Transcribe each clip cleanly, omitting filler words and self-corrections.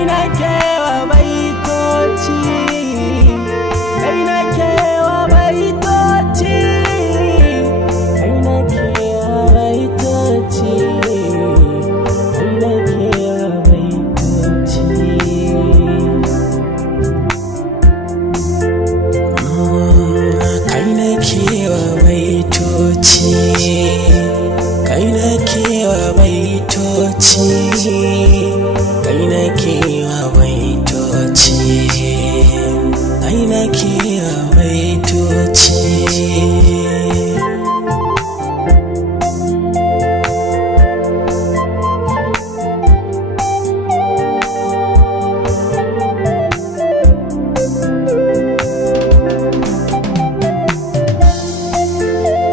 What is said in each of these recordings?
kai na kewa baitoci, kai na kewa baitoci, kai na kewa baitoci, kai na kewa baitoci. Kai na kewa baitoci, kai na kewa baitoci, kai na kewa baitoci, kai na kewa baitoci.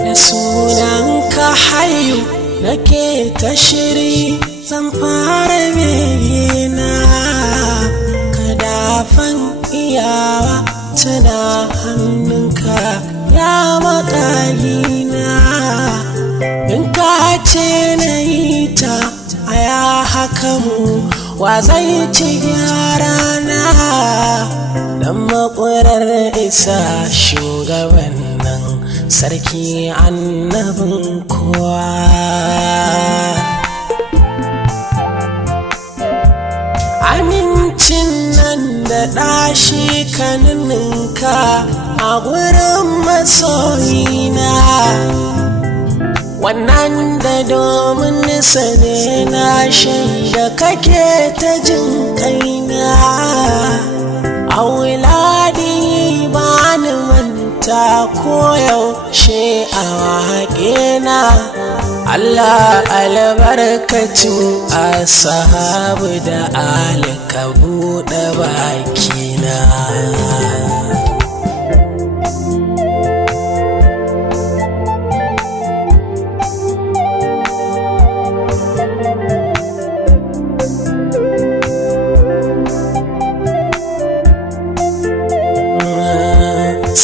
Da sunanka hayu nake ta shiri zan fara begina, kadafan iyawa tana hannunka ya makagina. In ka ce na yi ta aya haka mu wa zai ci gyara na, dan makurar isa shugaban nan sarki annabin kowa. Amincin nan da ɗashi kaninka a gurin masoyina, wannan da domin nisa ne na shaida kake ta jin kaina. A wuladi ba ni manta koyaushe a waƙena, Allah albarkacin ashabu da alika buɗe bakina.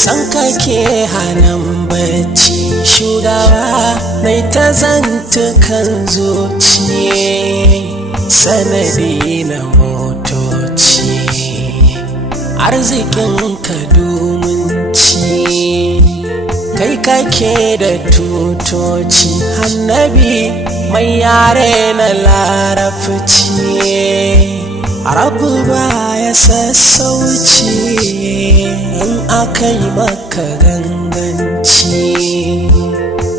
San kake hanan bacci shugaba mai ta zantukan zuci, sanadi na motoci arzikin ka domin ci. Kai kake da tutoci annabi mai yare na larabci, Rabu ba ya sassauci in aka yi maka ganganci.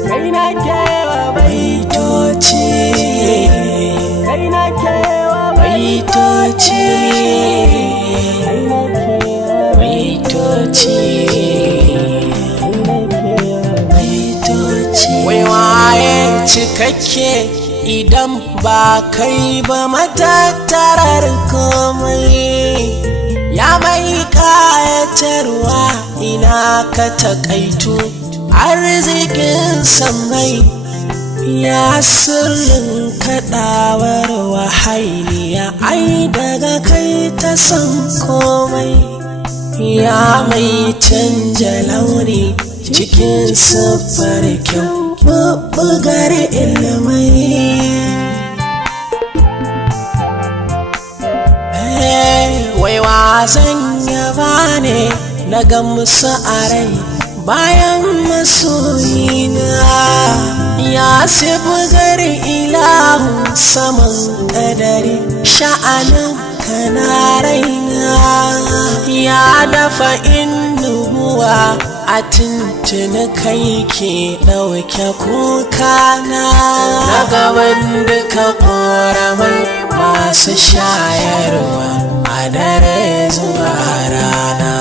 Kai na kewa baitoci, kai na kewa baitoci, kai na kewa baitoci, kai na kewa baitoci. Wai waye cikakke idan ba kai ba matattarar komai, ya mai kayatarwa ina ka takaitu arzikin samai, ya sirrin kaɗawar wahailiya ai daga kai ta san komai, ya mai canja launi cikin siffar kyau bubbugar ilmai. Wai wazan yaba ne na gamsu a rai bayan masoyina, ya bugar ilahu saman kadari sha'anin kana raina, ya dafa innubuwa a tuntuni kai ke ɗauke kukana, na gaban duka ƙoramai masu shayarwa a dare zuwa rana.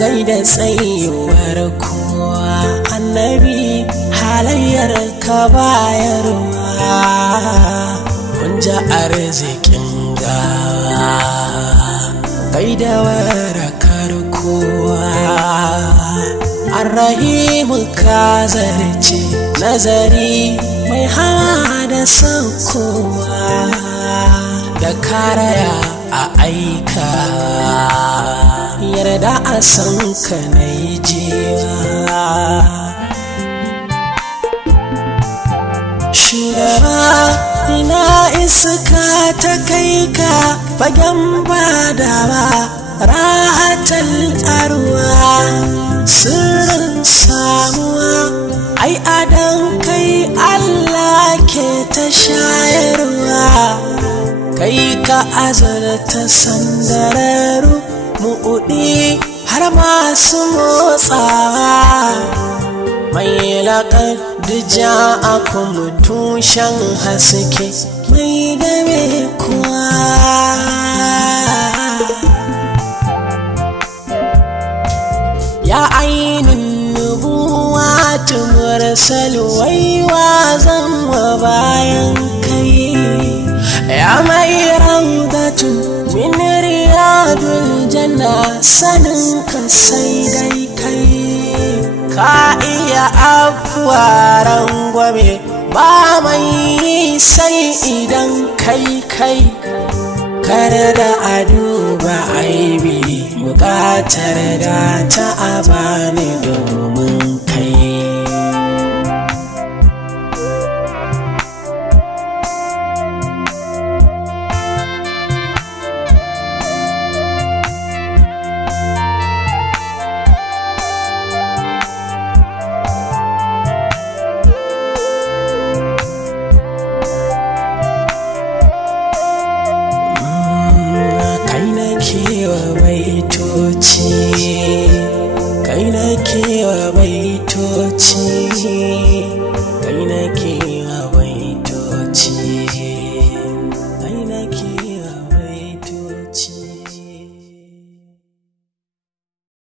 Gaida tsayuwar kowa annabi halayyar ka bayarwa, kun ji arzikin gawa. Gaida warakar kowa arrahimu ka zarce nazari mai hawa da saukowa, da karaya a aika yarda a san ka na yi jewa shugaba ina iska ta kai ka fagen badawa rahatal arwa sirrin samuwa ai adan kai Allah ke ta shayarwa kai ka azarta sandararu mu'udi har masu motsawa mai laƙar dija a kuma tushen haske mai game kuwa ya ainin nubuwa tumurasal waiwa zan wa bayan kai ya mai raudatun min riyadul janna sanin ka sai dai kai ka iya afuwa rangwame ba mai sai idan kai kar da a duba aibi buƙatar da ta abani domin